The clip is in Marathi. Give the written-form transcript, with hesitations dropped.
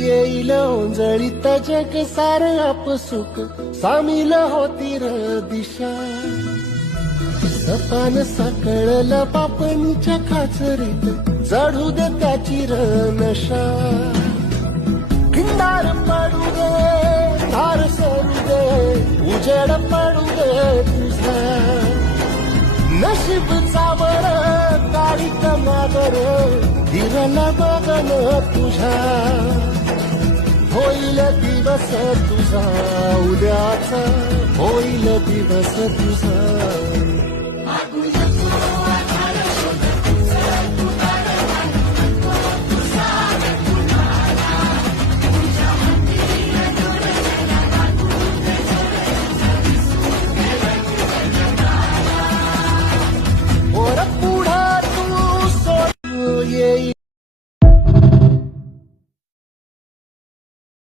येईल ओंजळीत जग सार आपसुक सामील होती र दिशा. सपान साकळलं पापणीच्या खाचरीत चढू दे त्याची र नशा. खिंडार पडू दे धार सरू दे उजेड पडू दे तुझा. नशीब चावर काढीत मागर हिरला बघन तुझ्या. होईल दिवस तुझा उद्याचा होईल दिवस तुझा.